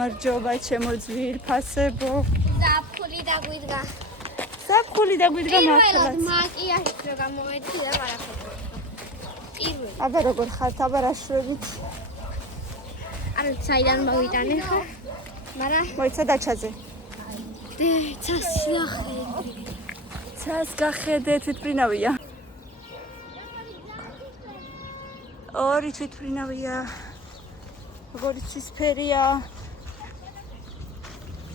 გამარჯობა ჩემო ძვირფასებო. ზაფხული დაგვიდგა. ზაფხული დაგვიდგა მართლაც. მაკიაჟი რო გამოვედი და მარახო. პირველი. აბა როგორ ხართ, აბა რა შვებით? არ საიდან მოვიტანე ხო? მაგრამ მოიცა დაჩაზე. ცას ნახედი. ცას გახედე თვითფრინავია. ორი თვითფრინავია. როგორი ცისფერია.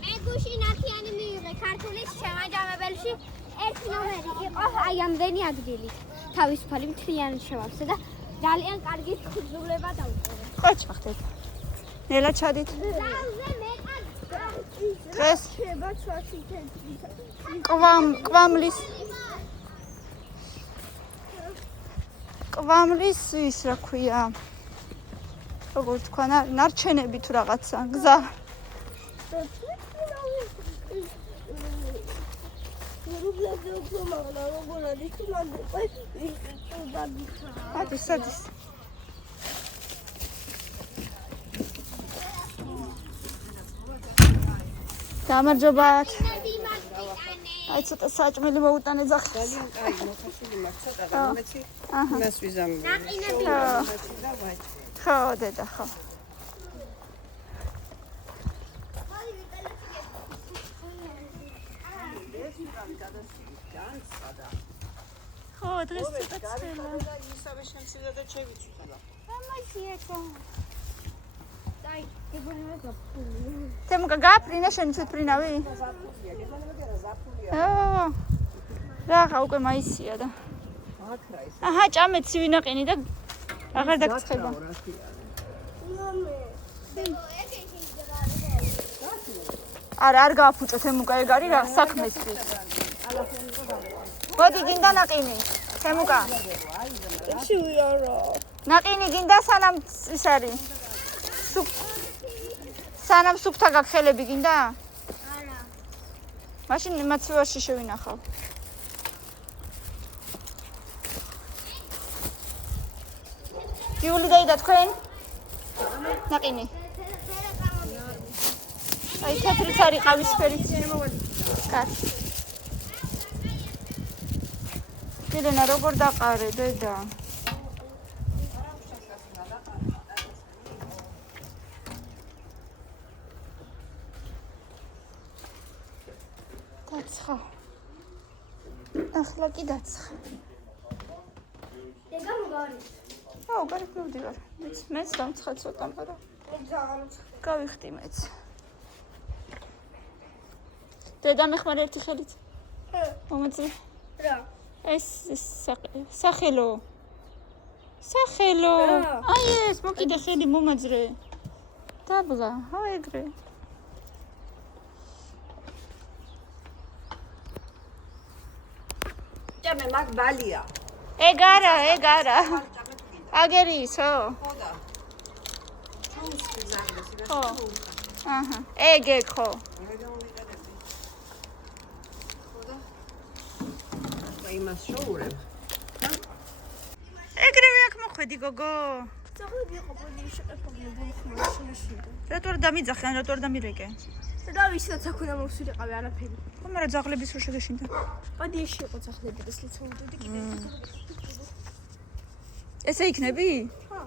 მე გუში ნათიანი მიიღე ქართულის შემაჯამებელში ერთი ნომერი იყო აი ამდენი ადგილით. თავისუფალი მთლიანი შევავსე და ძალიან კარგი თხზულება დავწერე. ხო ჩახდეთ. ნელა ჩადით. დღეს კვამლის ის რა ქვია? როგორ თქვა, ნარჩენები თუ რაღაცა, გზა. ადის. გამარჯობათ. აი ცოტა საჭმელი მოუტანე ძახს. ძალიან კაი, მოხსილი მაქვს ცოტა და მომეცი. იმას ვიზამბე. ხო, დედა, ხო. ხო, დღეს ცოტა ცხელა. ისავე შემცირდა და შევიცვლა. თემუკა გააფრინა შენ თვითფრინავი? რა უკვე მაისია და. აჰა, ჭამეცი ვინაყინი და აღარ დაგცხება. არ გააფუჭო თემუკა ეგ არის რა საქმესთვის. მოდი გინდა ნაყინი. თემუკა. ნაყინი გინდა სანამ ის არის. სანამ სუფთა გაგხელები გინდა? არა. მაშინ მაცივარში შევინახავ. გიული დაიდა თქვენ? ნაყინი. აი თეთრიც არის ყავისფერიც. კარგი. ელენა როგორ დაყარე დედა? დაცხა. ახლა კი დაცხა. დეგა მოგარი. აუ, გარეთ მოვდივარ. მეც დამცხა ცოტა, მაგრამ გავიხდი მეც. დედა მეხმარ ერთი ხელით. მომეწი. რა? ეს სახელო. აი ეს მოკიდე ხელი მომაძრე. დაბლა, აი ეგრე. ჭამე მაგ ბალია. ეგ არა. აგერი ისო? ხოდა. ჩუმს გზაგდეს და ხო. აჰა. ეგ ხო. იმას შოურებ. ეგრევე აქ მოხვედი გოგო. წაღები იყო პოდიში შეყებოდნენ ბოლხმაში. რატო არ დამიძახე ან რატო არ დამირეკე? და ვისაც აქ უნდა მოვსვირიყავი არაფერი. ხო, მაგრამ ძაღლების რო შეგეშინდა. პოდიში იყო ძაღლები და სლიცოუდები კიდე. ესე იქნები?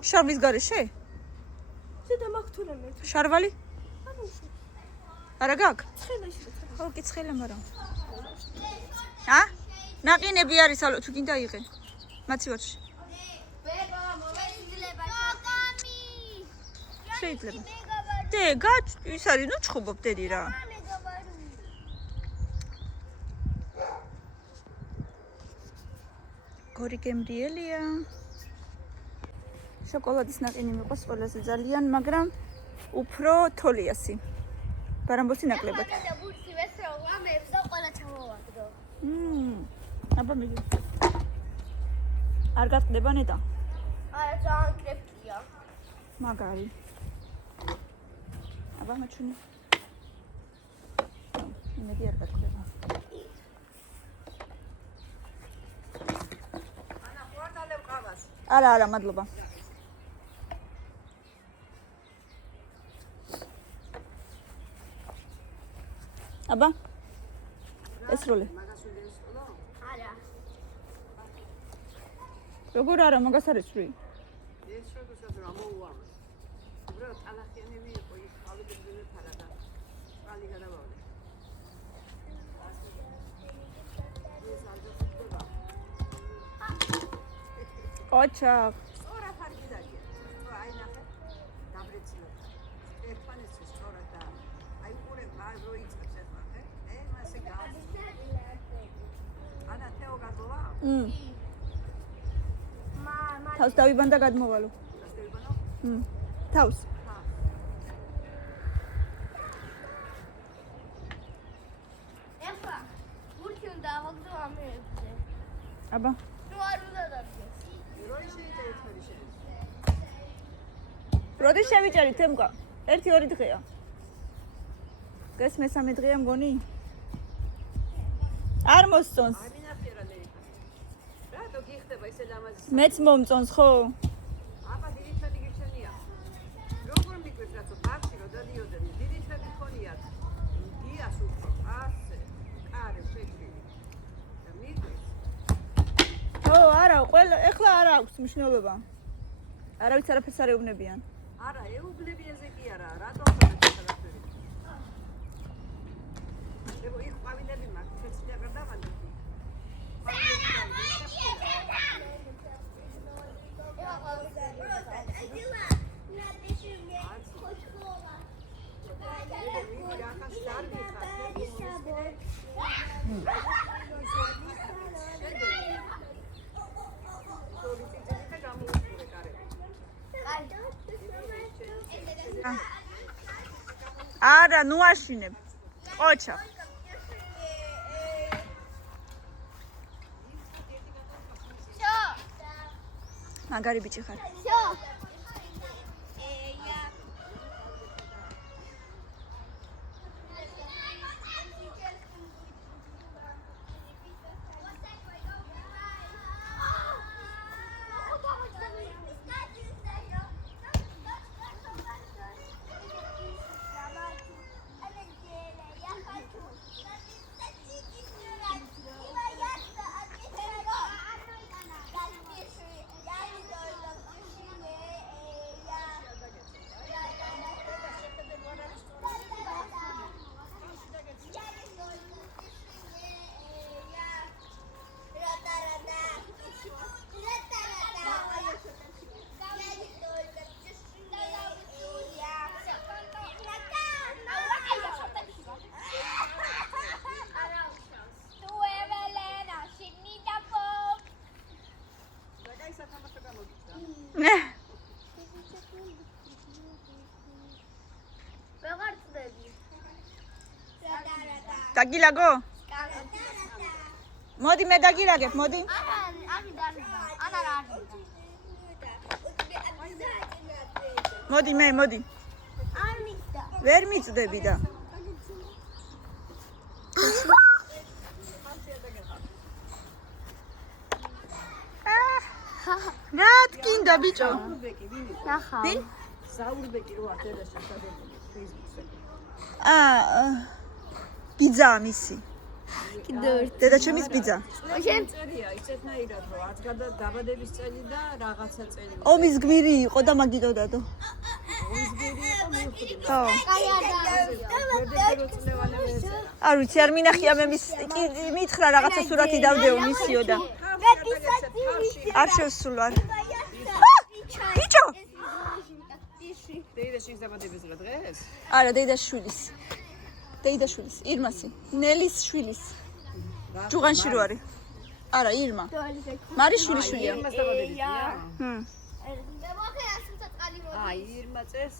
შარვის გარეშე? ზედა მაგთურა მე. შარვალი? არა გაქვს? ცხელაში. ხო, კი ცხელა, მაგრამ. ა? ნაყინები არის ალო თუ გინდა იღე. მაცივარში. ბებო, მომეძლება. კოკამი. შეიძლება. დეგა ის არის, ნუ ჩხუბობ დედი რა. გორი გემრიელია. შოკოლადის ნაყინი მიყვარს ყველაზე ძალიან, მაგრამ უფრო თოლიასი. ბარამბოსი ნაკლებად. აბა მიგი. არ გატყდება ნედა? არა, ძალიან კრეფტია. მაგარი. აბა მაჩუნი. იმედი არ გატყდება. ანა, ხوارდალებ ყავას. არა, მადლობა. აბა. ესროლე. არა. როგორ არა მაგას არის სვრი? ეს როდესაც რა მოუამს. უბრალოდ ტალახიანები იყო ის ყალიბებრივი ფარადა. ყალი გადავავლე. ოჩახ. სწორა ფარგი დაგია. აი ნახე. დაბრეცილა. ერთმანეთს სწორად და აი უყურე მაგ როიწებს ეს ნახე. მასე გავს. ანა თეო გადმოვა? თავს დავიბან და გადმოვალო. თავს. ეხლა გურთი უნდა ავაგდო ამერებზე. აბა. ნუ არ უნდა დადგეს. როი შეიძლება ერთმანი შეიძლება. როდის შევიჭერით თემკა? 1-2 დღეა. დღეს მესამე დღეა მგონი? არ მოსწონს. აი მინახე რა ნეიქა. რატო გიხდება ისე ლამაზი? მეც მომწონს ხო? აბა დიდითადი გიჩენია. როგორ მიგვიწევს რატო ბავში რო დადიოდნენ დიდითადი ხონიათ. დიას უფრო ასე. კარი შეჭრილი. და მიგვიწევს. ო, არა, ყველა ეხლა არ აქვს მნიშვნელობა. არავის არაფერს არ ეუბნებიან. არა, ეუბნები ეზე კი არა, რატო ხართ არაფერი? ებო იქ ყვავილები მაქვს, ცეცი აღარ დავანდები. არა, ნუ აშინებ. ყოჩა. მაგარი ბიჭი ხარ. დაგილაგო? მოდი მე დაგილაგებ, მოდი. მოდი მე, მოდი. ვერ მიწდები და. რა თქინდა ბიჭო? ნახავ. საურბეკი რო ატედა შესაძლებელი Facebook-ზე. ბიძა მისი. კიდევ ერთი. დედაჩემის ბიძა. წერია იცეთნაირად რომ არც დაბადების წელი და რაღაცა წელი. ომის გმირი იყო და მაგიტო დადო. ომის გმირი იყო მივხვდი. ხო. გერდერო წლევანები ეწერა. არ ვიცი, არ მინახია მე მის მითხრა რაღაცა სურათი დავდეო მისიო და არ შევსულო არ. ბიჭო! დეიდაშვილის დაბადების დღეს? არა, დეიდაშვილის. დეიდაშვილის, ირმასი. ნელის შვილის. ჯუღანში რო არის. არა, ირმა. მარის შვილიშვილია. ირმას დაბადების დღეა? აი, ირმა წეს?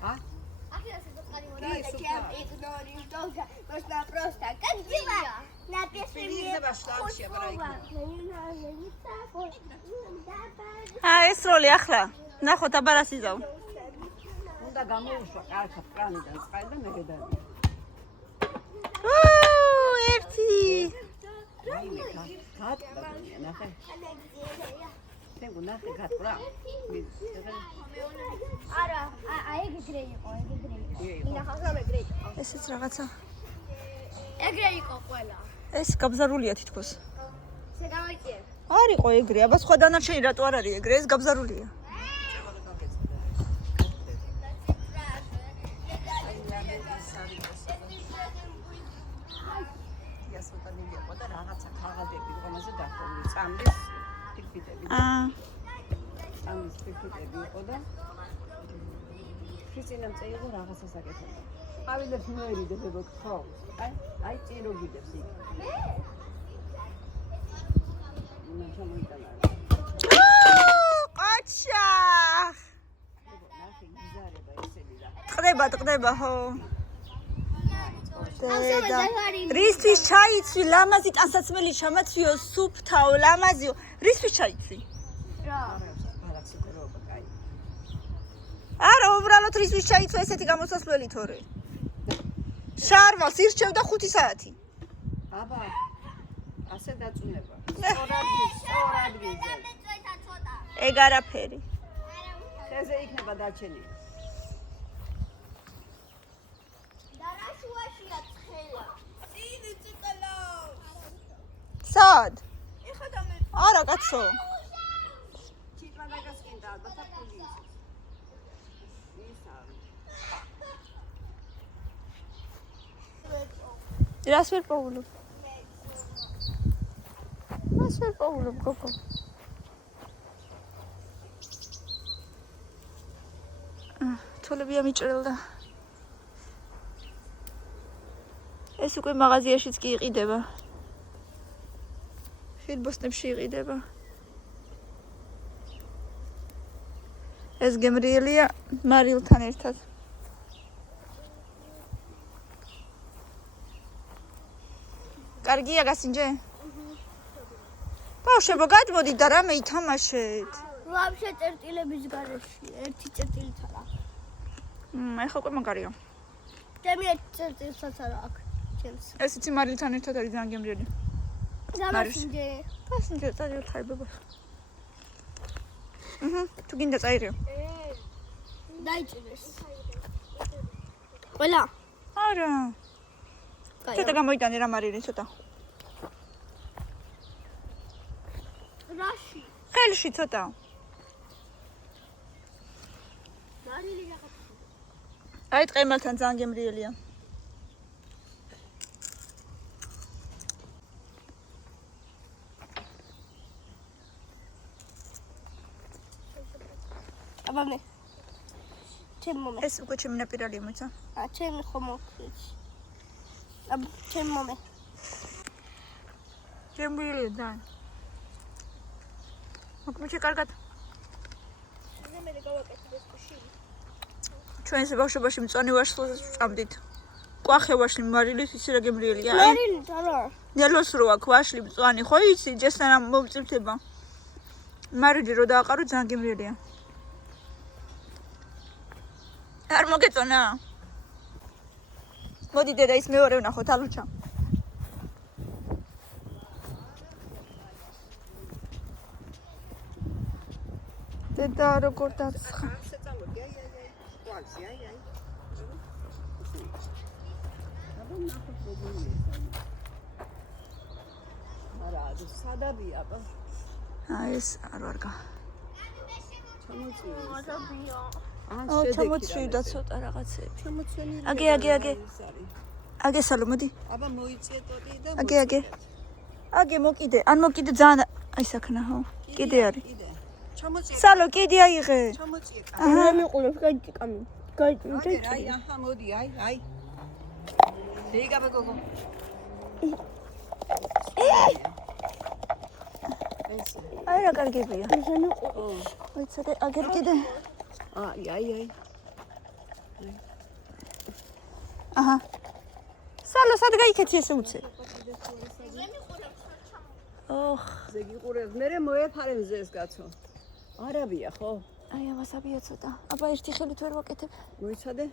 ა? ეს როლი ახლა. ნახოთ აბა რას იზავ. უნდა გამოუშვა კარგად კრანიდან წყალი და მეგედანი. ერთი. აი, გატყდა, ნახე. თენგო ნახე გატყდა. არა, აი ეგრე იყო, ეგრე იყო. იყო. ნახავ რა ეგრე იყო. ესეც რაღაცა ეგრე იყო ყველა. ეს გაბზარულია თითქოს. შეგავაჭიე. არ იყო ეგრე, აბა სხვა დანარჩენი რატო არ არის ეგრე, ეს გაბზარულია. წამის ფიფიტები იყო და ქრისტინამ წაიღო რაღაცა საკეთებდა. ყავილებს მოერიდებებო ხო? აი ჭირო გიდებს იქ. მე ჩამოიტანა. ყაჩა! ნახე გიზარება ესენი და. ტყდება ხო. რისთვის ჩაიცვი ლამაზი ტანსაცმელი ჩამაცვიო სუფთაო ლამაზიო. რისთვის ჩაიცვი? არა, უბრალოდ რისთვის ჩაიცვა ესეთი გამოსასვლელი თორე. შარვალს ირჩევ და 5 საათი. აბა, ასე დაწუნება. სწორად გიზარ. ეგ არაფერი. ხეზე იქნება დაჩენილი. დარაშუაშია ცხელა. წინ წიტალა. სად? არა, კაცო. ჩიტმა დაგასკინდა ალბათ ფული ის. რას ვერ პოულობ? რას ვერ პოულობ, გოგო? თოლები ამიჭრელდა. ეს უკვე მაღაზიაშიც კი იყიდება. ფილბოსტებში იყიდება. ეს გემრიელია მარილთან ერთად. კარგია გასინჯე? ბავშვებო, გადმოდით და რამე ითამაშეთ. ვაფშე წერტილების გარეშე, ერთი წერტილიც არა. ეხლა უკვე მაგარია. ჩემი ერთი წერტილსაც არა აქვს. ჩემს. ეს იცი მარილთან ერთად არის ძალიან გემრიელი. დამასინჯე. გასინჯე, წაირო ხაიბება. თუ გინდა წაირიო. დაიჭირეს. ყველა? არა. ცოტა გამოიტანე რა მარილი ცოტა. რაში? ხელში ცოტა. მარილი რაღაც. აი ტყემალთან ძალიან გემრიელია. აბა მე. ჩემ მომე. ეს უკვე ჩემი ნაპირალია მოიცა. ჩემი ხომოქიც. აბა ჩემ მომე. გემრიელია და. მოკლედ კარგად. მე გავაკეთებ ეს კუში. ჩვენ ეს ბავშვობაში მწვანე ვაშლს წამდით. კვახე ვაშლი მარილის იცი რა გემრიელია. მარილი არა. ნელოს რო აქვს ვაშლი მწვანე ხო იცი ჯესთან მომწიფდება. მარილი რო დააყარო ძალიან გემრიელია. არ მოგეწონა? მოდი დედა ის მეორე ვნახოთ ალუჩა. დედა როგორ დაცხა. ასე წამოდი, აი. კვალზე, აი. აბა ნახოთ როგორია. არა, სადაბია, აბა. ეს არ ვარგა. ჩამოწიე. სადაბია. ჩამოწვი და ცოტა რაღაცები. ჩამოწვენი. აგე სალო მოდი. აბა მოიწეთოდი და აგე მოკიდე. ან მოკიდე ძალიან აი საქნა ხო? კიდე არის. კიდე. ჩამოწიე. სალო კიდე აიღე. ჩამოწიე. მე მიყურებ გაიჭიკამი. აი, აჰა, მოდი, აი. დეიგაბე გოგო. აი რა კარგებია. მე მიყურებ. აი ცოტა აგერ კიდე. აი. აჰა. სალო სად გაიქეცი ესე უცე? მე მიყურებ ჩამო. ოხ. ზეგიყურებს, მე მოეფარე მზეს კაცო. არაბია ხო? აი ამასაბია ცოტა. აბა ერთი ხელით ვერ ვაკეთებ. მოიცადე?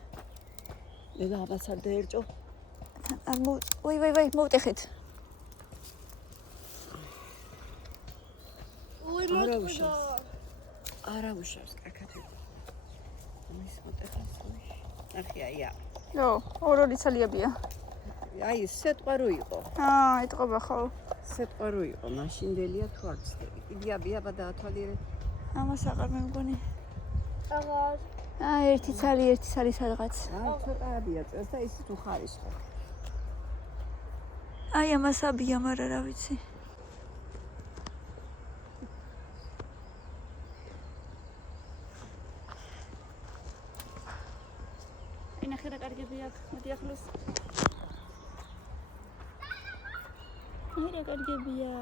და აბასარდე ერჭო. არ მო ვაი მოვტეხეთ. მოიწყდა. არა უშავს კაკათი. ის მოტეხას. ნახე აი. ნო, ორი ცალიებია. აი სეტყვა რო იყო. ეტყობა ხო. სეტყვა რო იყო, მაშინდელია თუ არ ცდები. იგი აბა დაათვალიერე. ამას აღარ მე მგონი. აღარ. ერთი ცალი სადღაც. ცოტა აბია წელს და ისიც უხარისხო. აი ამას აბია, მაგრამ რა ვიცი. ნახე რა კარგები აქვს, მოდი ახლოს. რა კარგებია.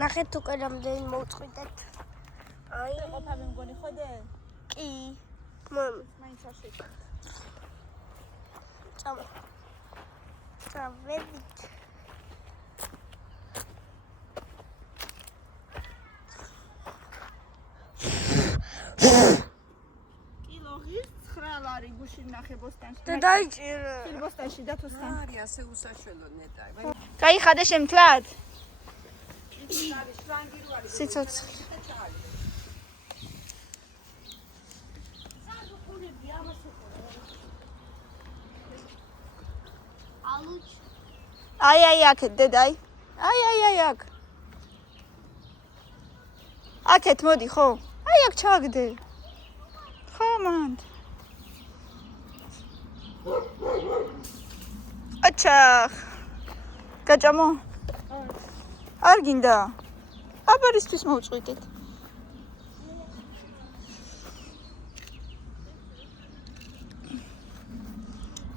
ნახეთ უკვე რამდენი მოვწყვიტეთ. აი, ყოფა მე მგონი ხოდე? კი. მამ, მაინც არ შეჭამ. წავედით. კილოღის 9 ლარი გუშინ ნახე ბოსტანში. და დაიჭირე. ბოსტანში და თოსთან. არის ასე უსაშველო ნეტა. გაიხადე შემთლად? სიცოცხლე. ალუჩ. აი აქ დედაი. აი აქ. აქეთ მოდი ხო? აი აქ ჩაგდე. ხო მანდ. აჩა. გაჭამო. არ გინდა. აბარისთვის მოვწყვიტეთ.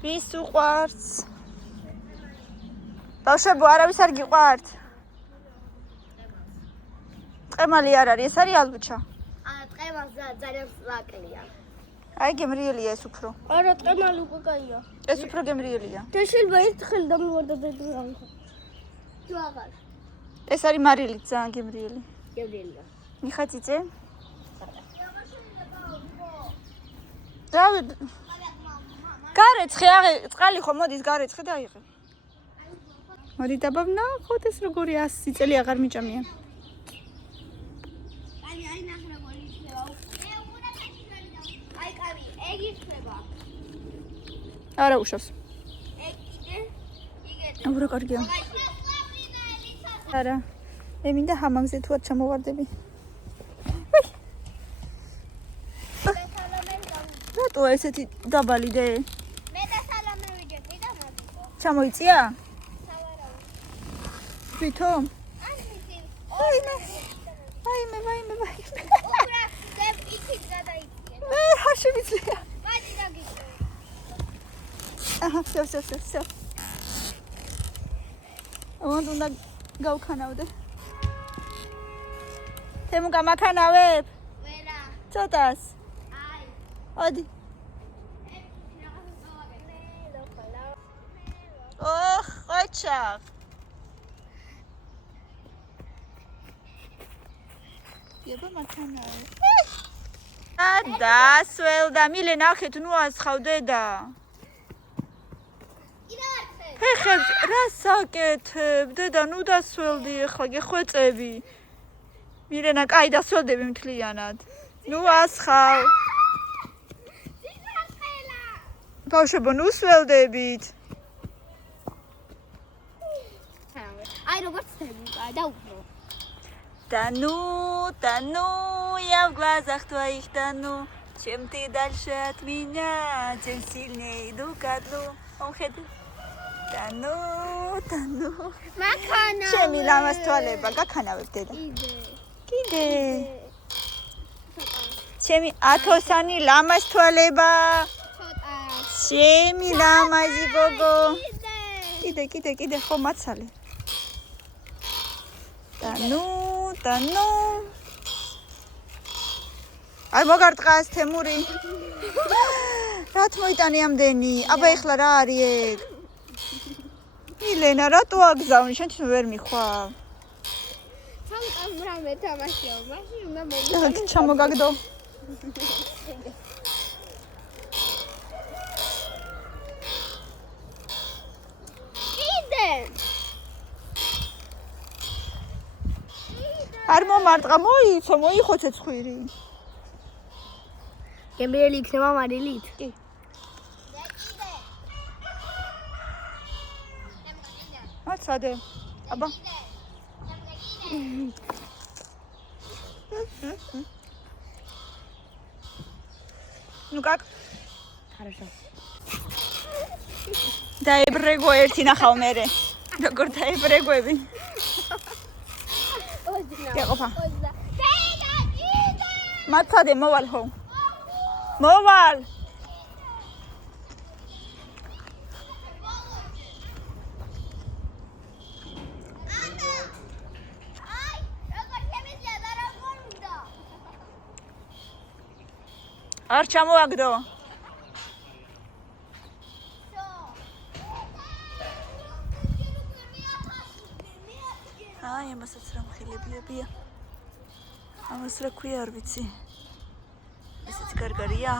ვის უყვარს? ბავშვებო, არავის არ გიყვართ? ტყემალი არ არის, ეს არის ალუჩა. ტყემალ ძალიან ზაკლია. აი გემრიელია ეს უფრო. არა, ტყემალი უკვე კაია. ეს უფრო გემრიელია. და შეიძლება ერთხელ დამივარდა დედამ. თუ აღარ. ეს არის მარილიც ძალიან გემრიელი. გემრიელია. მიხაწიწე? დავი. გარეცხე, წყალი ხო მოდის გარეცხე და აიღე. მოდი დაბავნახოთ ეს როგორი 100 წელი აღარ მიჭამია. აი ნახე როგორი იქნება. აი კავი, ეგ იქნება. არა უშავს. ეგ კიდე, იგეთ. აუ რა კარგია. არა. მე მინდა ჰამამზე თუ არ ჩამოვარდები. რატო ესეთი დაბალი დე? მე და სალამე ვიჯეთ, ვიდა მაგიკო. ჩამოიწია? სავარაუდო. თვითონ? აიმე. ვაიმე. უბრალოდ დებ იქით გადაიწია. არ შემიძლია. მადი დაგიწე. აჰა, всё. უნდა გავქანავდე. თემუ გამაქანავებ? ვერა. ცოტას. აი. ოდი. ყოჩა. ება მაქანავე. დასველდა, მილე ნახეთ, ნუ ასხავდე და. ფეხებს რა საკეთებ? დედა, ნუ დასველდი ახლა, გეხვეწები. მილენა, კაი დასველდები მთლიანად. ნუ ასხავ. ბავშვებო, ნუ სველდებით. აი როგორც თემი და უფრო. Да ну, я в глазах твоих тону. Чем ты дальше от меня, тем сильнее иду ко дну. Он ходит. Да ну. მაქანა. ჩემი ლამას თვალება, გაქანავებ დედა. კიდე. ჩემი ათოსანი ლამას თვალება. ცოტა. ჩემი ლამაზი გოგო. კიდე ხო მაცალე. და ნუ. არ მოგარტყას თემური. რათ მოიტანი ამდენი? აბა ეხლა რა არის ეგ? მილენა, რატო აგზავნი? შენ თვითონ ვერ მიხვალ. თან კამერა მეთამაშეო, მაშინ უნდა მოვიდე. ჩამოგაგდო. კიდე. არ მომარტყა, მოიხო ცეცხვირი. გემრიელი იქნება მარილით? კი. მაცადე. აბა. Ну как? Хорошо. დაებრეგო ერთი ნახავ მერე. როგორ დაებრეგოები? გეყოფა. მაცადე მოვალ ხო? მოვალ. არ ჩამოაგდო. აი, ამასაც რა მხილებიებია. ამას რა ქვია, არ ვიცი. ესეც გარგარია.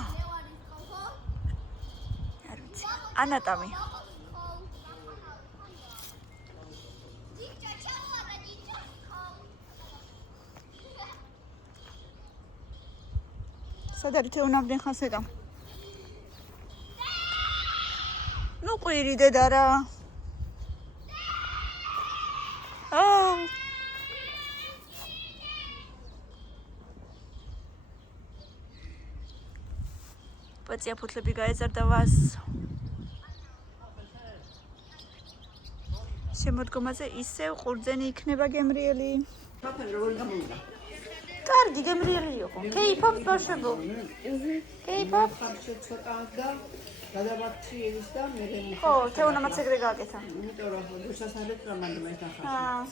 არ ვიცი. ანატომი. სად არის თეუნავდნენ ხან სედა? ნუ ყვირი დედა რა. პაცია ფოთლები გაეზარდა ვას. შემოდგომაზე ისევ ყურძენი იქნება გემრიელი. კარგი გემრიელი იყო. K-pop ბავშვებო. K-pop. გადავაქციელის და მე ხო, თეუნამაც ეგრე გააკეთა. იმიტომ რომ დუშას არ ეწამანდა მე ნახა. აა.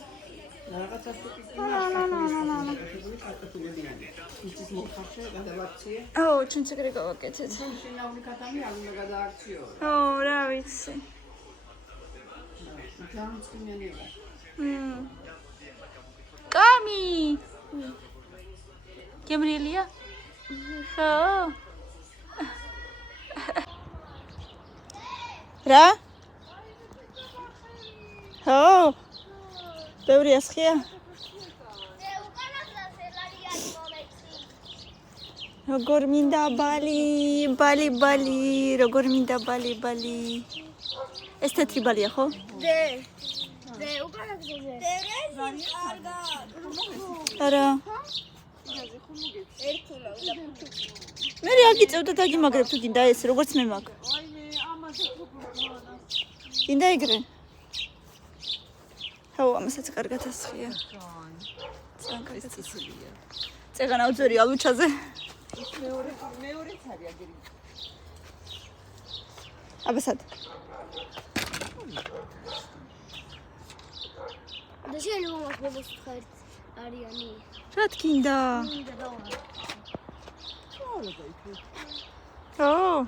რაღაცას კარტოფილებიანი. იცის მოხარშე გადავაქციე. ო, ჩვენც ეგრე გავაკეთეთ. შინაური კატამი არ უნდა გადააქციო. ო, რა ვიცი. გამწმინდანია. კამი. გემრიელია? ხო. რა? ხო. ბევრი ასხია? როგორ მინდა ბალი, როგორ მინდა ბალი. ეს თეთრი ბალია, ხო? დე უკანაზე. არა. მე აგიწევდა დაგიმაგრებ თუ გინდა ეს როგორც მე მაგ. გინდა ეგრე. ხო, ამასაც კარგად ასხია. წეგანა უძვერი ალუჩაზე. მეორეც არის აგერი. აბა სად? და შეიძლება მოხდეს ხართ არიანი. რა თქინდა? ო.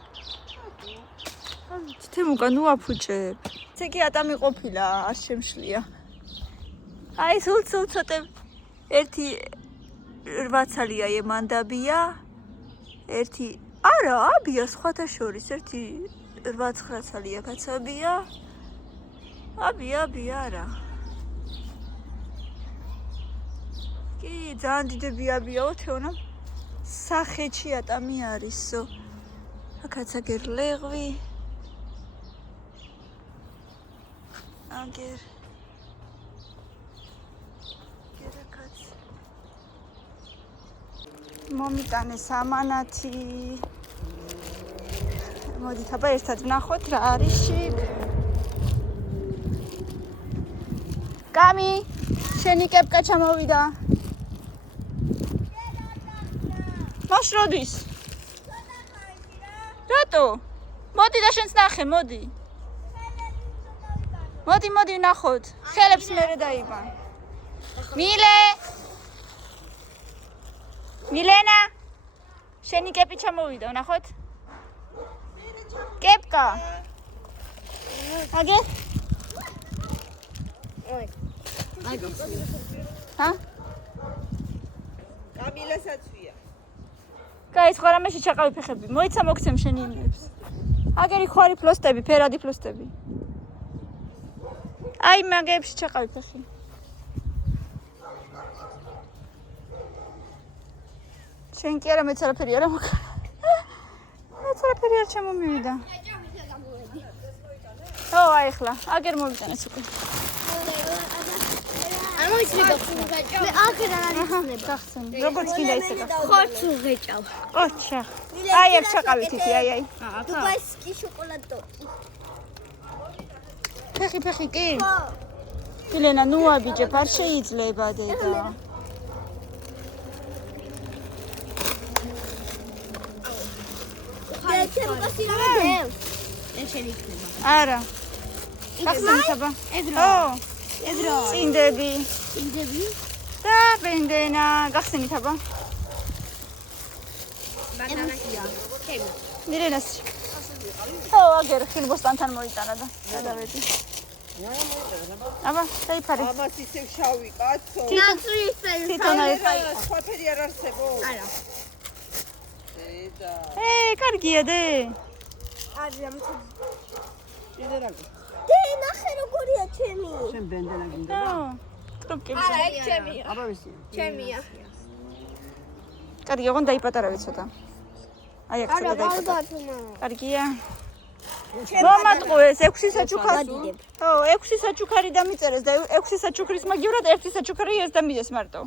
თემუკა ნუ აფუჭებ. ცეკი ატამი ყოფილა, არ შემშლია. აი სულ ცოტა ერთი 8 ცალია ემანდაბია. ერთი არა, აბია სხვათა შორის, ერთი 8-9 ცალია კაცებია. აბია არა. კი, ძალიან დიდები აბიაო თეონა. სახეჩი ატამი არისო. აქაც აგერ ლეღვი. აგერ გერაკაც. მომიტანე სამანათი. მოდით აბა ერთად ვნახოთ რა არის შიგ. კამი, შენი კეპკა ჩამოვიდა. მაშ როდის? რატო? მოდი და შენც ნახე, მოდი. მოდი ვნახოთ. ხელებს მერე დაიბან. მილენა. შენი კეპი ჩამოვიდა, ვნახოთ. კეპკა. აგე? ჰა? კამილასაცვია. კაი, სხვა რამეში ჩაყავი ფეხები. მოიცა მოგცემ შენი იმებს. აგერი ხوارი ფლოსტები, ფერადი ფლოსტები. აი მაგებში ჩაყავი ფეხი. შენ კი არა მეც არაფერი არა მოკარა. მეც არაფერი არ ჩამომივიდა. ო, აი ხლა, აგერ მოვიტანეს უკვე. ამოიცი გახსნა. მე აქედან არ იხსნება. გახსენე. როგორც კიდე ისე გახსენე. ხორცს უღეჭავ. ოჩა. აი ერთ ჩაყავით იქი, აი. დუბაისკი შოკოლადო. ფეხი კი? მილენა, ნუ აბიჯებ, არ შეიძლება დედა. არა. გახსენით აბა. ო. ედრო. წინდები. წინდები. და ბენდენა, გახსენით აბა. ბანანაკია. ჩემი. მილენას. ო, აგერ ხილბოსტანთან მოიტანა და გადავედი. აბა, დაიფარე. ამას ისევ შავი კაცო. ნაცრისფერი. თვითონ აი. სხვაფერი არ არსებობს. არა. დედა. კარგია დე. არა, კიდე რა დე ნახე როგორია ჩემი. შენ ბენდენა გინდა? ტროპკები. არა, ეგ ჩემია. აბა ვისი? ჩემია. კარგი, ოღონ დაიპატარავე ცოტა. აი აქ ცოტა დაიპატარავე. კარგია. მომატყუეს 6 საჩუქარი. ო, 6 საჩუქარი დამიწერეს და 6 საჩუქრის მაგივრად 1 საჩუქარი ეს დამიდეს მარტო.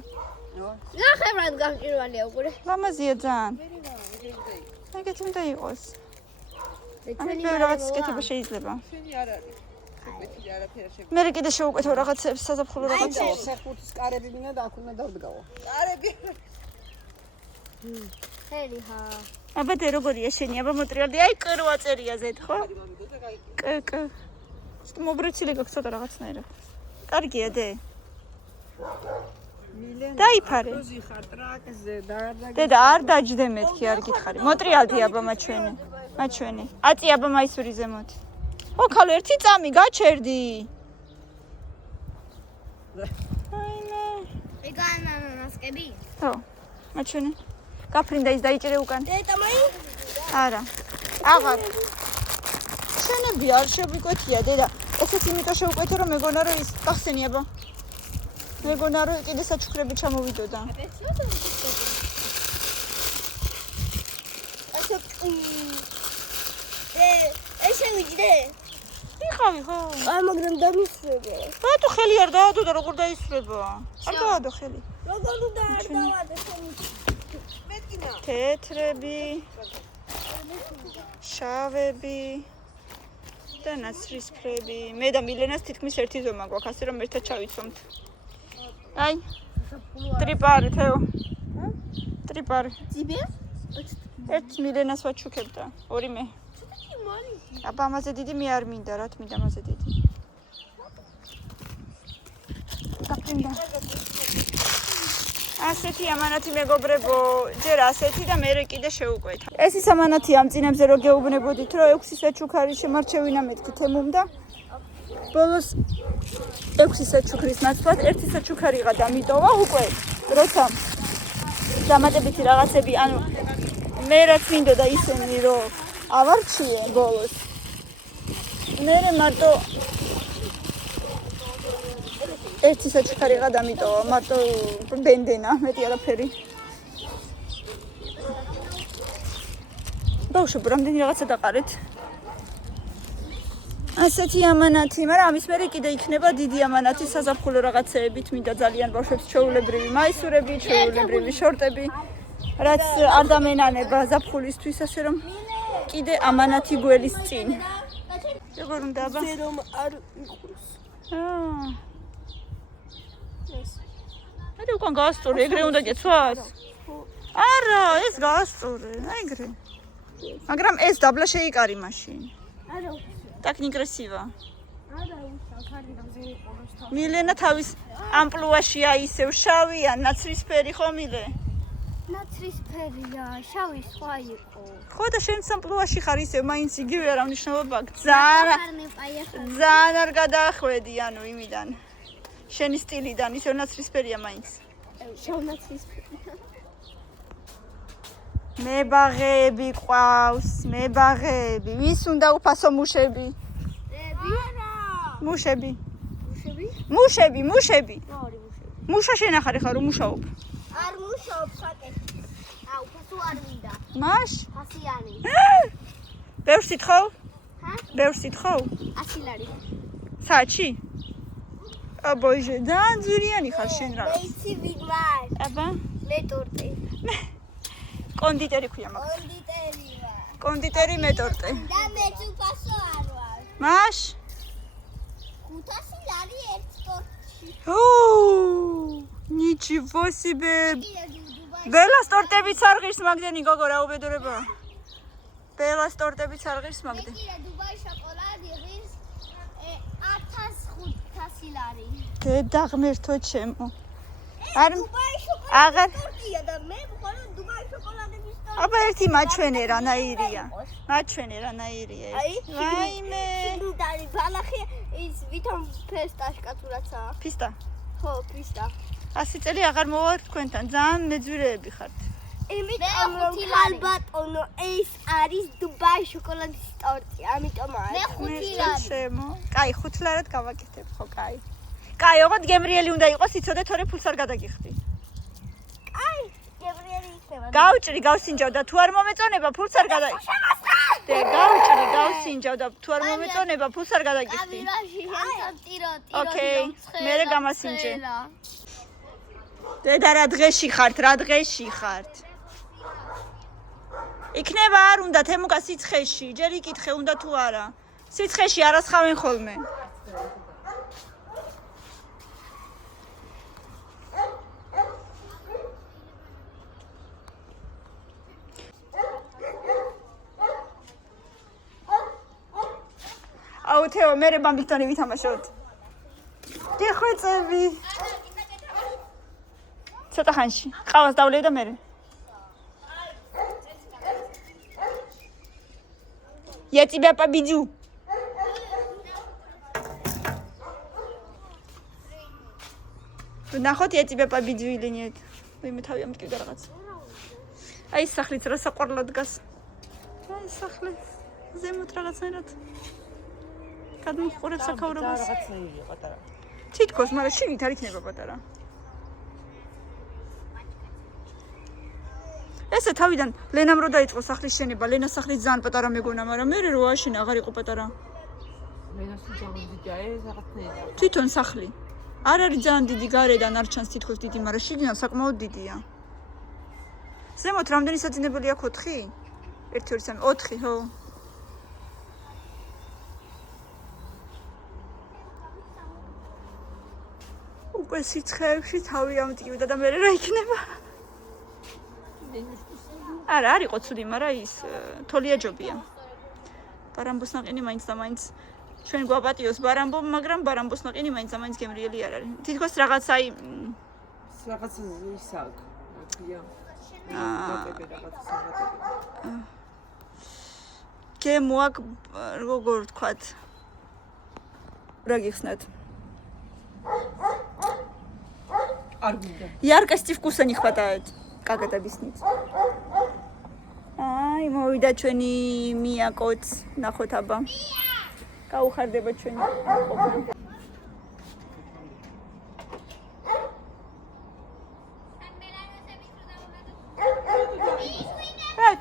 ნახე რად გამჭირვალეა უყურე. ლამაზია ძალიან. ეგეთი უნდა იყოს. ამით მე რაღაც კეთება შეიძლება. შენი არ არის. მეტი არაფერი არ შეგვიძლია. მე კიდე შევუკეთო რაღაცებს, საზაფხულო რაღაცებს. საფუძის კარები მინდა და აქ უნდა დავდგაო. კარები. ჰერიჰა. აბა დე როგორია შენი? აბა მოტრიალდი. აი კრვა წერია ზედ, ხო? კ. მობრეცილი გაქვს ცოტა რაღაცნაირად. კარგია დე. მილენა. დაიფარე. როზი ხარ ტრაკზე და დედა არ დაჯდე მეთქი, არ გითხარი. მოტრიალდი აბა მაჩვენი. მაჩვენი. აწი აბა მაისური ზემოთ. ო ქალო ერთი წამი გაჩერდი. აინა. ეგა ანანასკები? ხო. მაჩვენი. გაფრინდა ის დაიჭირე უკან. დედა მაი? არა. აღარ. შენები არ შევიკვეთია დედა. ესეც იმიტომ შევკვეთე რომ მეგონა რომ ის გახსენი აბა. მეგონა რომ კიდე საჩუქრები ჩამოვიდოდა. ესე ვიჯდე? იხავი ხო? აი მაგრამ დამისრებე. ბატო ხელი არ დაადო და როგორ დაისრება? არ დაადო ხელი. როგორ უნდა არ დავადე შენი? მეტინა. თეთრები, შავები და ნაცრისფრები. მე და მილენას თითქმის ერთი ზომა გვაქვს, ასე რომ ერთად ჩავიცვამთ. აი. ტრიპარი თეო. ტრიპარი. ძიბე? ერთ მილენას ვაჩუქებ და ორი მე. აბა ამაზე დიდი მე არ მინდა, რა თქმა უნდა ამაზე დიდი. გაფრინდა. ასეთი ამანათი მეგობრებო, ჯერ ასეთი და მე კიდე შევუკვეთა. ეს ის ამანათი ამ წინებზე რო გეუბნებოდით, რომ 6 საჩუქარი შემარჩევინა მეთქი თემუმდა. ბოლოს 6 საჩუქრის ნაცვლად 1 საჩუქარიღა დამიტოვა უკვე. როცა დამატებითი რაღაცები, ანუ მე რაც მინდოდა ისენი რომ ავარჩიე ბოლოს. მე მარტო 1 საჩუქარიღა დამიტოვა, მარტო ბენდენა, მეტი არაფერი. ბავშვებო, რამდენი რაღაცა დაყარეთ. ასეთი ამანათი, მაგრამ ამის მერე კიდე იქნება დიდი ამანათი საზაფხულო რაღაცეებით, მინდა ძალიან ბავშვებს ჩვეულებრივი მაისურები, ჩვეულებრივი შორტები, რაც არ დამენანება ზაფხულისთვის, ასე რომ კიდე ამანათი გველის წინ. როგორ უნდა აბა? რომ არ მიყურს. მე უკან გაასწორე, ეგრე უნდა გეცვას? არა, ეს გაასწორე, ეგრე. მაგრამ ეს დაბლა შეიკარი მაშინ. არა. Так некрасиво. არა, უშავ, ხარი გამზეიყუროს თავი. მილენა თავის ამპლუაშია ისევ შავი ან ნაცრისფერი ხო მილე? ნაცრისფერია, შავი სხვა იყო. ხო და შენ ამპლუაში ხარ ისევ, მაინც იგივე არა მნიშვნელობა აქვს. ძალიან არ გადაახვედი, ანუ იმიდან. შენი სტილიდან ისევ ნაცრისფერია მაინც. შავ ნაცრისფერია. მებაღეები ყავს, მებაღეები. ვის უნდა უფასო მუშები? არა. მუშები. მუშები? მუშები, მუშები. რა არის მუშები? მუშა შენახარი ხარ, რომ მუშაობ. არ მუშაობ საკეთე. აუ, ფასო არ მინდა. მაშ? ფასიანი. ბევრს ითხოვ? ჰა? ბევრს ითხოვ? 100 ლარი. საათში? აბოჟე, ძალიან ძვირიანი ხარ შენ რა. მეიცი ვიგმარ. აბა, მე ტორტი. კონდიტერი ქვია მაგ. კონდიტერი ვარ. კონდიტერი მე ტორტი. და მე უპასო არ ვარ. მაშ? 500 ლარი ერთ ტორტში. Ничего себе. ბელას ტორტებიც არ ღირს მაგდენი გოგო რა უბედურება. ბელას ტორტებიც არ ღირს მაგდენი. მე დუბაი შოკოლადი ღირს 1500 ლარი. დედა ღმერთო ჩემო. არ დუბაი აღარ ტორტია და მე მხოლოდ დუბაი შოკოლადების ტორტი. აბა ერთი მაჩვენე რანაირია. მაჩვენე რანაირია. აი, ვაიმე. შიგნიტარი ბალახი ის ვითომ ფესტაშკაცურაცა. ფისტა. ხო, ფისტა. 100 წელი აღარ მოვა თქვენთან. ძალიან მეძვირეები ხართ. იმიტომ რომ ხალბატონო ეს არის დუბაი შოკოლადის ტორტი, ამიტომ არის. მე 5 ლარი. შემო. კაი, 5 ლარად გავაკეთებ ხო, კაი. კაი, ოღონდ გემრიელი უნდა იყოს, იცოდე თორე ფულს არ გადაგიხდი. კაი, გემრიელი იქნება. გავჭრი, გავსინჯავ და თუ არ მომეწონება, ფულს არ გადაგიხდი. და გავჭრი, გავსინჯავ და თუ არ მომეწონება, ფულს არ გადაგიხდი. კამერაში შევწიროთი. ოკეი, მერე გამასინჯე. დედა რა დღეში ხართ, რა დღეში ხართ? იქნება არ უნდა თემუკა სიცხეში, ჯერ იკითხე უნდა თუ არა. სიცხეში არასხავენ ხოლმე. აუ თეო, მერე ბამბიკტონი ვითამაშოთ. გეხვეწები. ცოტა ხანში. ყავას დავლევ და მერე. Я тебя победю. Наход я тебя победю или нет? Вы მე თავი ამტკივდა რაღაც. აი სახლიც რა საყვარლად დგას. აი სახლი. ზემოთ რაღაცნაირად. გადმოხურებს აქაურობას. რაღაცნაირი პატარა. თითქოს, მაგრამ შიგნით არ იქნება პატარა. ესე თავიდან ლენამ რო დაიწყო სახლის შენება, ლენას სახლიც ძალიან პატარა მეგონა, მაგრამ მე რო აშენა აღარ იყო პატარა. ლენას ძაღლია ეს რაღაცნაირი. თვითონ სახლი. არ არის ძალიან დიდი გარედან არ ჩანს თითქოს დიდი, მაგრამ შიგნით საკმაოდ დიდია. ზემოთ რამდენი საძინებელი აქვს 4? 1 2 3 4, ხო. უკვე სიცხეებში თავი ამტკივდა და მე რა იქნება? არა, არ იყო ცუდი, მაგრამ ის თოლიაჯობია. ბარამბოს ნაყინი მაინც და მაინც ჩვენ გვაპატიოს ბარამბო, მაგრამ ბარამბოს ნაყინი მაინც და მაინც გემრიელი არ არის. თითქოს რაღაც აი რაღაც ისა აქია. გემოაკ როგორ ვთქვათ? რა გიხსნათ? არ გინდა. Яркости вкуса не хватает. Как это объяснить? Ай, მოვიდა ჩვენი მიაკოც, ნახოთ აბა. გაუხარდება ჩვენი ყოფნა.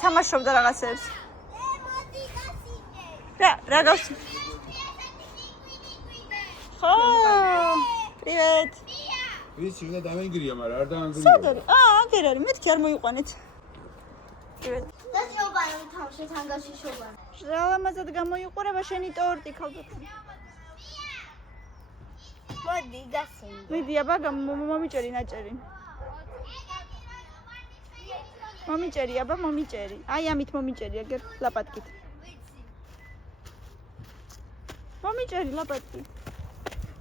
თამაშობდა რაღაცებს. რა გავს? ხო, привет. ვიცი, უნდა დამენგრია, მაგრამ არ დაანგრია. სად არის? აგერ არის, მეთქი არ მოიყვანეთ. привет. და შობანი თავში თანგაში შობანი. ჟალამაზად გამოიყურება შენი ტორტი, ქალბატონო. მოდი გასინდა. მიდი აბა მომიჭერი ნაჭერი. მომიჭერი აბა მომიჭერი. აი ამით მომიჭერი აგერ ლაპატკით. მომიჭერი ლაპატკით.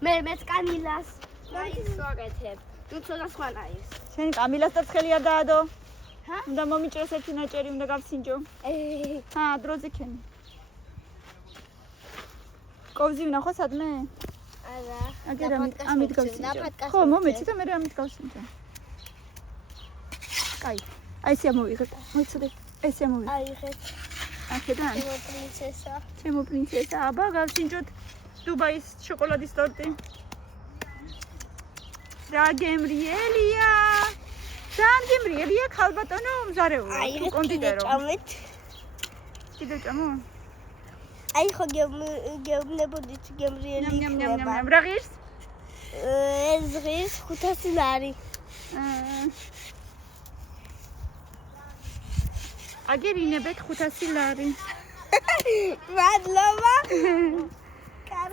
მე კამილას. ვაგეთებ. თუ ცოტა სხვანა ის. შენ კამილას და ცხელი არ დაადო? ჰა? უნდა მომიჭროს ერთი ნაჭერი, უნდა გავსინჯო. ჰა, დროზე ქენი. კოვზი ვნახო სადმე? არა. აგერ ამით გავსინჯო. ხო, მომეცი და მე ამით გავსინჯო. კაი. აი ესე მოვიღეთ. მოიცოდე. ესე მოვიღეთ. აიღეთ. აქედან. პრინცესა. ჩემო პრინცესა, აბა გავსინჯოთ დუბაის შოკოლადის ტორტი. რა გემრიელია. ძალიან გემრიელია ქალბატონო მზარეულო. კონდიტერო. კიდე ჭამო? აი ხო გეუბნებოდით გემრიელი იქნება. რა ღირს? ეს დღის 500 ლარი. აგერინებეთ 500 ლარი. მადლობა.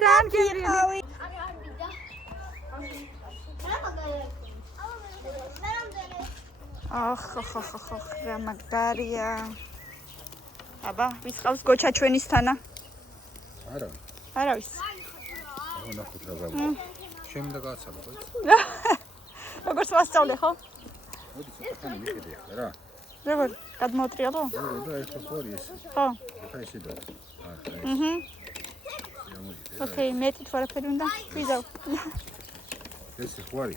სამგერიანი. ახ, რა მაგარია. აბა, ვის ყავს გოჩა ჩვენისთანა? არა. არავის. ნახოთ რა გავა. შემდა გააცალო, ხო? როგორც ვასწავლე, ხო? მოდი ცოტა მიხედე რა. როგორ გადმოტრიალო? და ეს ხوارი ეს. ხო. ხა ისე და. ოკეი, მეტი თუ არაფერი უნდა? ვიზავ. ეს ხوارი.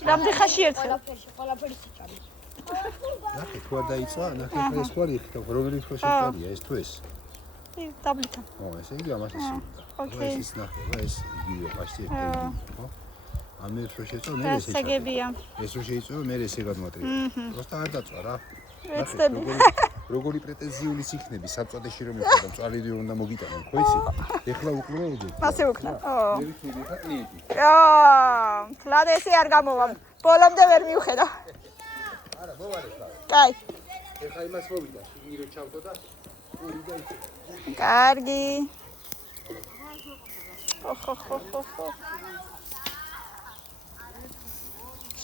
რამდენი ხანში ერთხელ? ყველაფერი სიჭარი. ნახე თუ არ დაიწვა, ნახე ეს ხوارი ხა რომელი ხوارია ეს თუ ეს. დაბლითა. ო, ესე იგი ამას ისე. ოკეი. ეს ნახე, ეს იგივე პასტი ერთი, ხო? ამერ რო შეწო მე ესე. დასაგებია. ეს რო შეიწო მე ესე გადმოატრია. просто არ დაწვა რა. ვეცდები. როგორი პრეტენზიული იქნები საბწოდეში რომ იყო და წვალიდი უნდა მოგიტანო, ხო იცი? ეხლა უკლო ეგეთი. ასე უკნა. ო. მე ვიცი ხა კლიენტი. ფლად ესე არ გამოვა. ბოლომდე ვერ მივხედა. არა, მოვარე ხა. კაი. ეხლა იმას მოვიდა, იგი რო ჩავდო და ორი და იცი. კარგი. ხო.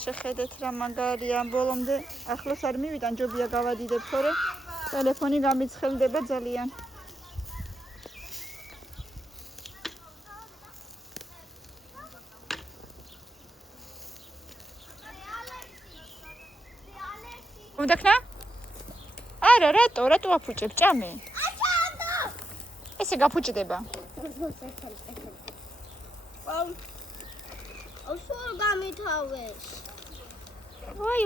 შეხედეთ რა მაგარია, ბოლომდე ახლოს არ მივიდა, ჯობია გავადიდებ, თორე ტელეფონი გამიცხელდება ძალიან. უდაქნა? არა, რატო აფუჭებ ჭამე? ესე გაფუჭდება. ოსურ გამითავეს. ვაი.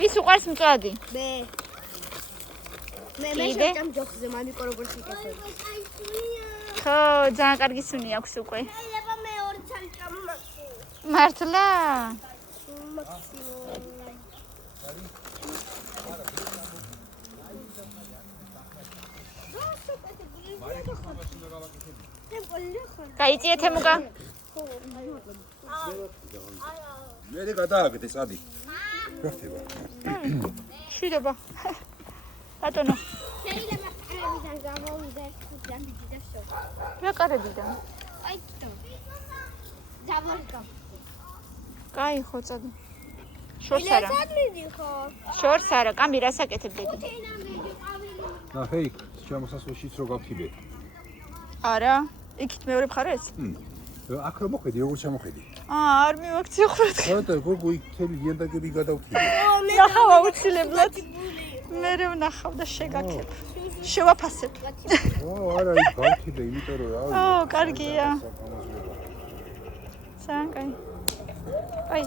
ვის უყარს მწვადი? მე კიდე? შეჭამ ჯოხზე, მამიკო როგორ შეკეთებ. ხო, ძალიან კარგი სუნი აქვს უკვე. შეიძლება მე ორი ცალი ჭამო მაქსიმუმ. მართლა? გაიწიე თემუგა. მე გადააგდე წადი. რა ხდება? შვიდობა. ბატონო. შეიძლება კარებიდან გამოვიდე, ხუთიდან დიდა შო. რა კარებიდან? აი თო. დავარგა. კაი ხო წადი. შორს არა. მიდი ხო? შორს არა, კამი რას აკეთებ დედი? ნახე იქ, შემოსასვლელშიც რო გავქიბე. არა, იქით მეორე მხარეს? აქ რო მოხედი, როგორ ჩამოხედი? არ მივაქცია ხრეთ. ხოდა გოგო იქ თელი იანდაგები გადავქიბე. ნახავ აუცილებლად. მე ვნახავ და შეგაქებ. შევაფასებ. არა, იქ გავქიბე, იმიტომ რომ რა. კარგია. ძალიან კაი. აი.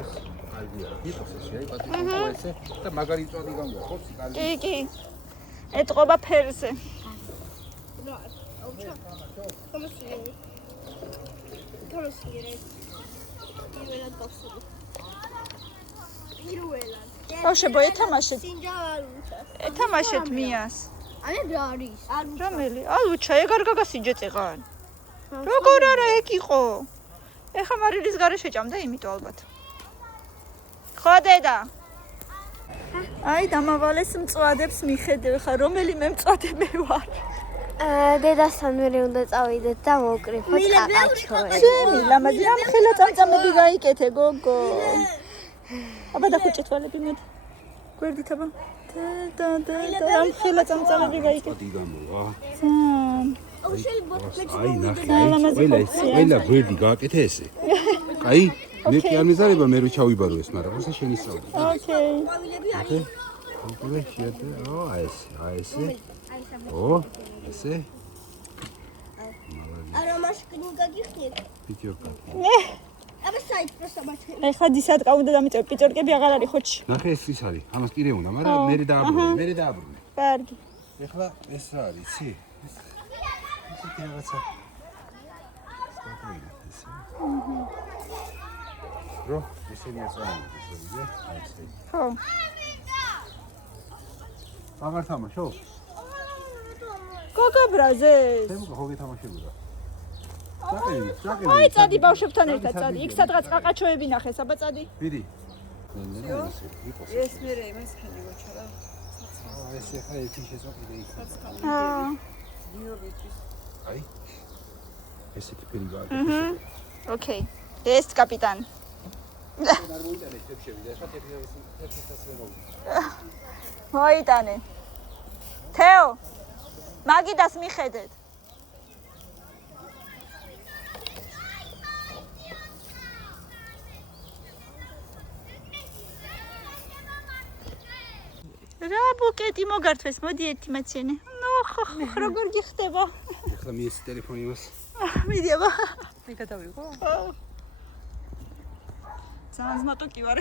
ეს აიდია. იტოს ესე, პატიო ესე და მაგარი წვადი გამვა, ხო? კი. ეტყობა ფერზე. ბავშვებო, ეთამაშეთ. ეთამაშეთ მიას. აი რა არის? რომელი? ალუჩა, ეგ არ გაგასიჯეწეღან. როგორ არა ეგ იყო? ეხა მარილის გარე შეჭამდა, იმიტომ ალბათ. ხო დედა. აი დამავალეს მწვადებს მიხედევ, ხა რომელი მე მწვადები ვარ. დედასთან მე უნდა წავიდეთ და მოვკრიფოთ ყაყაჩოე. ჩემი ლამაზი ამ ხელა წამწამები გაიკეთე გოგო. აბა დახუჭე თვალები მოდი. გვერდით აბა. და ამ ხელა წამწამები გაიკეთე. პატი გამოვა. ძალიან. აი ნახე, ყველა გვერდი გააკეთე ესე. კაი, მე კი არ მიზარება მე რო ჩავიბარო ეს, მაგრამ ესე შენისწავლე. ოკეი. ოკეი, შეადე. აი ესე. ესე. არა მასკინი გაგიხდით. პიჭორკა. აბა საით პროსტა მათე. ეხლა დისატკა უნდა დამიწევ, პიჭორკები აღარ არის ხოჩი. ნახე ეს ის არის. ამას კიდე უნდა, მაგრამ მე დააბრუნე. კარგი. ეხლა ეს რა არის, იცი? ესეთი რაღაცა. სტოპი, ესე. რო, ესენი ასწავლე, აი ესე. ხო. აღარ თამაშო? გოგობრაზეს. თემო ხო გეთამაშებოდა. აი წადი ბავშვებთან ერთად წადი. იქ სადღაც ყაყაჩოები ნახე, საბა წადი. ვიდი. ეს მერე იმას ხელი ვაჩარა. ეს ახლა ერთი შეწყვეტილი იქ. აა. აი. ესეთი ფერი გააკეთე. ოკეი. ეს კაპიტანი. არ მოიტანე თებში და სხვა თებსაც ვეღარ. მოიტანე. თეო. მაგიდას მიხედეთ. რა ბუკეტი მოგართვეს, მოდი ერთი მაცენე. ნუ ხო როგორ გიხდება? ახლა მიეცი ტელეფონი მას. მიდიება. მე გადავიღო? ძალიან ზმატო კი ვარ.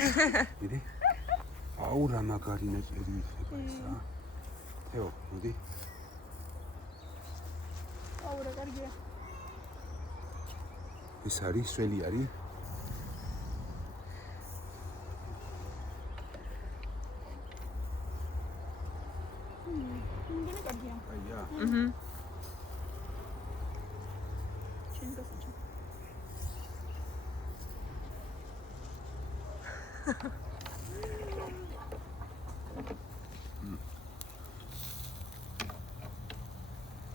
ვიდი. აუ რა მაგარი ნეწერი იქნება ესა. თეო, მოდი. აუ რა კარგია. ეს არის სველი არის. იმდენი კარგია. აია. შენ გასაჩა.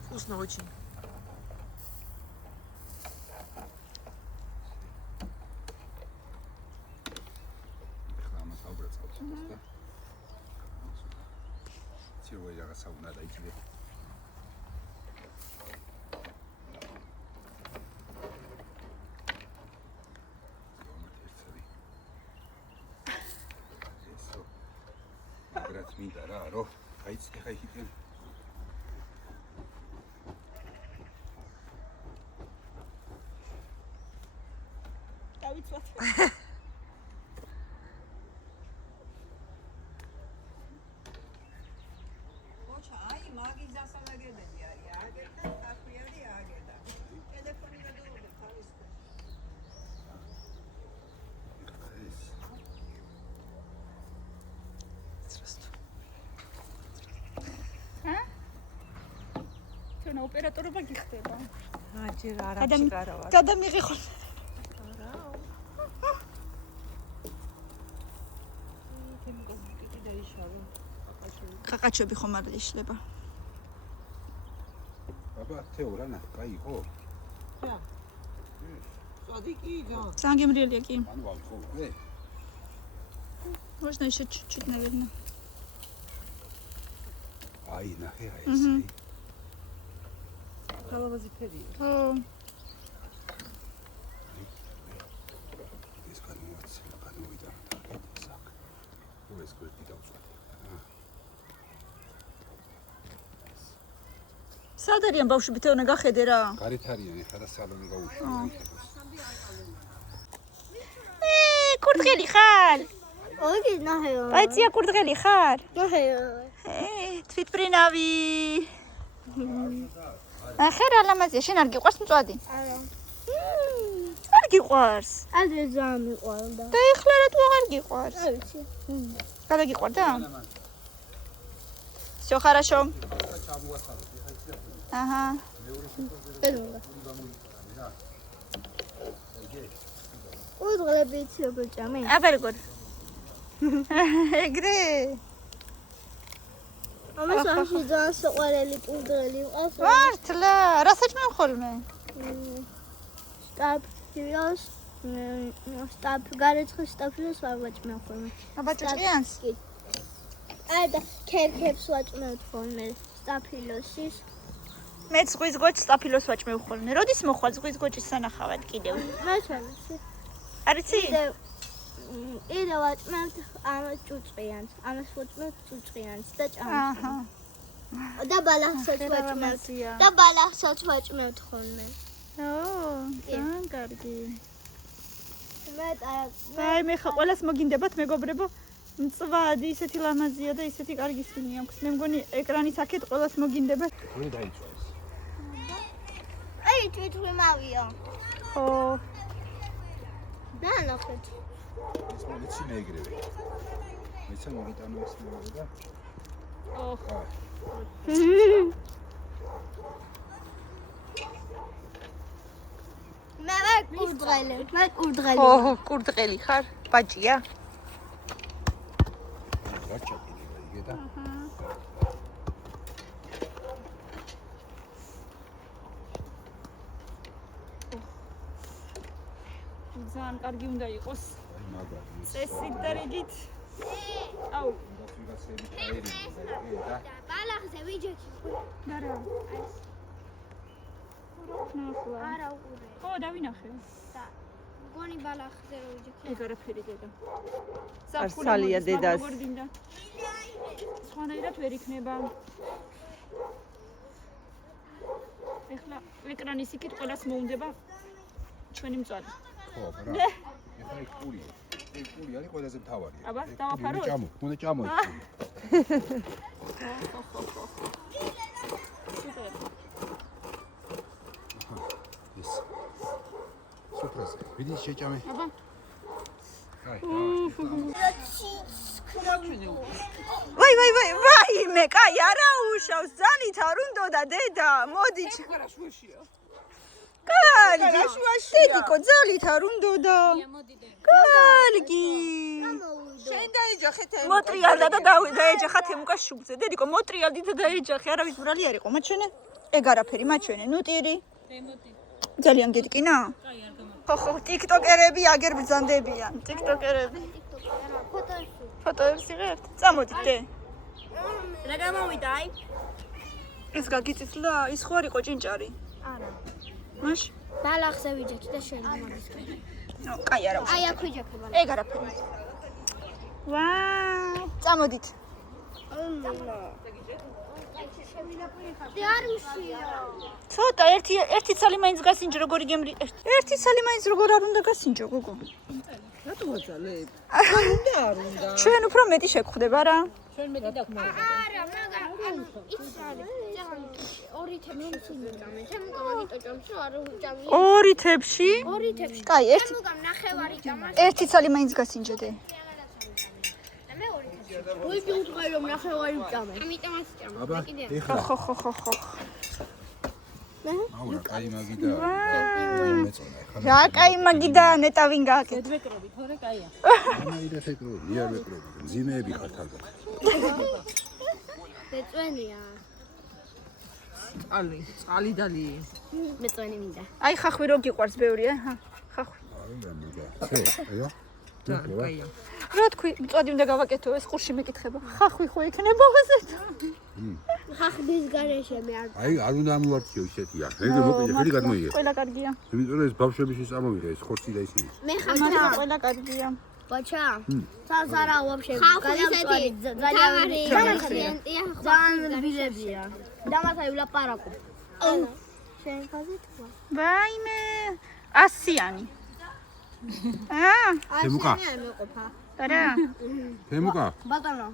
Вкусно очень. ახლა ამას აუბრალებს და. ცირველი რაღაცა უნდა დაიჭირე. რაც მინდა რა, რო გაიცდი ხა იქიდან. დავიცვათ. ოჩა, აი მაგის დასალაგებელი არის. აგერდა, საფრიალი აგერდა. ტელეფონი გადავუღე თავის ქვეშ. ჩვენ ოპერატორობა გიხდება. აჯერ არამში გარავარ. გადამიღე ხოლმე. ყაყაჩები ხომ არ იშლება. აბა თეო რა ნა, კაი ხო? რა? სადიკი ჯო. სანგემრიელია კი. ანუ ავიღო, ე? Можно еще чуть-чуть, наверное. აი ნახე აი ეს. ხალავაზი ფერია. ო, ეს განმოაცხა, განმოვიდა. საკ. ეს კოლტი დავწვა. სად არიან ბავშვები, თეო უნდა გახედე რა. გარეთ არიან, ეხლა და სალონი გაუშვია. კურდღელი ხარ? ოგი ნახეო. აიცია კურდღელი ხარ? ნახეო. თვითმფრინავი. ახლა რა ლამაზია, შენ არ გიყვარს მწვადი? არა. არ გიყვარს. ადრე ძალიან მიყვარდა. და ეხლა რატო აღარ გიყვარს? არ ვიცი. გადაგიყვარდა? Всё хорошо. Ага. უდღლები ციობჭა მე. აბა როგორ? ეგრე. ამას ახში ძალიან საყვარელი უდღელი ყავს. მართლა, რა საჭმევ ხოლმე? სტაფილოს, გარეცხის სტაფილოს არ ვაჭმევ ხოლმე. აბა ჭუჭყიანს? კი. აი და ქერქებს ვაჭმევ ხოლმე სტაფილოსის. მე ზღვის გოჭს სტაფილოს ვაჭმევ ხოლმე. როდის მოხვალ ზღვის გოჭის სანახავად კიდევ? მე ვიცი. არ იცი? კიდე ვაჭმევ ამ ჭუჭყიანს. ამას ვაჭმევ ჭუჭყიანს და ჭამს. აჰა. და ბალახსაც ვაჭმევ. და ბალახსაც ვაჭმევ ხოლმე. ო, ძალიან კარგი. მე აი მე ხა ყველას მოგინდებათ მეგობრებო. მწვადი ისეთი ლამაზია და ისეთი კარგი სვინი აქვს. მე მგონი ეკრანის აქეთ ყველას მოგინდება. თქვენ დაიწვა ეს. აი თვითმავია. ხო. და ნახეთ. ეს მოცინე ეგრევე. მეცა მოგიტანო ეს ნებოდა. ოხ. აი. მე კურდღელი. მე კურდღელი. ო, კურდღელი ხარ? ბაჭია? ბაჭია კიდე იგე და ძალიან კარგი უნდა იყოს. აი მაგარი წესით და რიგით. აუ, ვიღაცები დაერიგე და ბალახზე ვიჯექი. არა. ნახლა. არა უყურე. ხო, დავინახე. და გონი ბალახზე რო ვიჯექი. ეგ არაფერი დედა. არსალია დედას. როგორ დინდა? სხვანაირად ვერ იქნება. ეხლა ეკრანის იქით ყველას მოუნდება ჩვენი მწვადი. ხო აბა ეხლა იქ პურია ეს პური არის ყველაზე მთავარი აბა, დავაფაროთ? უნდა ჭამო ის ეს სუფრაზე ვიდი შეჭამე აბა. აი ვაი, მე კაი არა უშავს, ძალით არ უნდა დედა, მოდი. კარგი, დედიკო, ძალით არ უნდა და. კარგი. შენ დაეჯახე თემ. მოტრიალდა და დაეჯახა თემუკას შუბზე. დედიკო, მოტრიალდი და დაეჯახე, არავის ბრალი არ იყო, მაჩვენე. ეგ არაფერი, მაჩვენე, ნუტირი. ძალიან გეტკინა? ხო, ტიკტოკერები აგერ ბრძანდებიან, ტიკტოკერები. ფოტოებს იღებთ? წამოდით დე. რა გამოვიდა აი? ეს გაგიწისლა, ის ხო არ იყო ჭინჭარი? არა. მაშ? ბალახზე ვიჯექი და შენ მომისკენ. ნო, კაი არა. აი აქ ვიჯექი ბალახ. ეგ არაფერი. ვაუ, წამოდით. და არ უშია. ცოტა ერთი ცალი მაინც გასინჯო როგორი გემრი. ერთი ცალი მაინც როგორ არ უნდა გასინჯო, გოგო. რატო ვაძალებ? არ უნდა. ჩვენ უფრო მეტი შეგხვდება რა. შენ მეტი დაგმოვა. არა, მაგრამ ანუ ის არის. ორი თემი სიმწამე. თემ გამაგიტო ჭამს, რომ არ უჭამი. ორი თებში? ორი თემი. კაი, ერთი თემ გამ ნახევარი ჭამას. ერთი ცალი მაინც გასინჯოდე. და მე ორი თემი. ვიდი უძღე რომ ნახევარი ვჭამე. ამიტომ ასე ჭამ. აბა კიდე. ეხლა ხო. აუ რა კაი მაგიდა მეწონა ეხლა რა კაი მაგიდა ნეტავინ გააკეთე. ვეკრობი, თორე კაია. ამა ირა ფეკრობი იარ ვეკრობი მძიმეები ხარ თავად მეწვენია. წყალი დალი. მეწვენი მინდა. აი ხახვი რო გიყვარს ბევრი, ხა? ხახვი. აი რა მაგა აიო კაია. რა თქვი, მწვადი უნდა გავაკეთო, ეს ყურში მეკითხება. ხახვი ხო იქნება ასეთ? ხახდის გარეშე მე არ. აი არ უნდა ამოვარჩიო ისეთია ეგ მოკიდე ხელი გადმოიღე ყველა კარგია. იმიტომ რომ ეს ბავშვების წამოვიღე ეს ხორცი და ისინი მე მაგრამ ხახდა. ყველა კარგია. ბაჩა. სარა ვაფშე. ძალიან კლიენტია. ძალიან ბილებია. დამასაი ვლაპარაკო. შენ ხაზი თქვა. ვაიმე, ასიანი. თემუკა მეყოფა. არა. თემუკა ბატონო.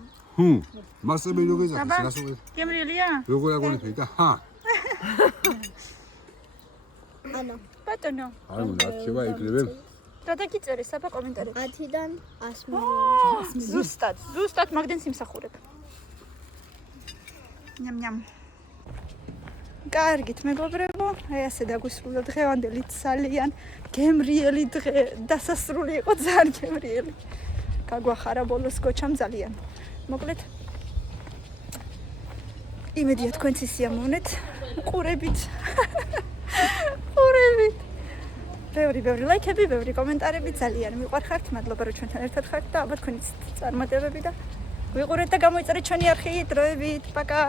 მასები რო გეზახის რასო გემრიელია? როგორ აგონებდი და ჰა ანა. ბატონო. არ უნდა შევა ეკრებე რა დაგიწერე საბა კომენტარებში? 10-დან 100 მილიონი. ზუსტად მაგდენს იმსახურებ. ნям. კარგით მეგობრებო, აი ასე დაგვისრულა დღევანდელი ძალიან გემრიელი დღე, დასასრული იყო ძალიან გემრიელი. გაგვახარა ბოლოს გოჩამ ძალიან. მოკლედ იმედია თქვენც ისიამოვნეთ ყურებით. ბევრი ლაიქები, ბევრი კომენტარები, ძალიან მიყვარხართ. მადლობა რომ ჩვენთან ერთად ხართ და ალბათ თქვენიც წარმატებები და ვიყურეთ და გამოიწერეთ ჩვენი არხი დროებით. პაკა.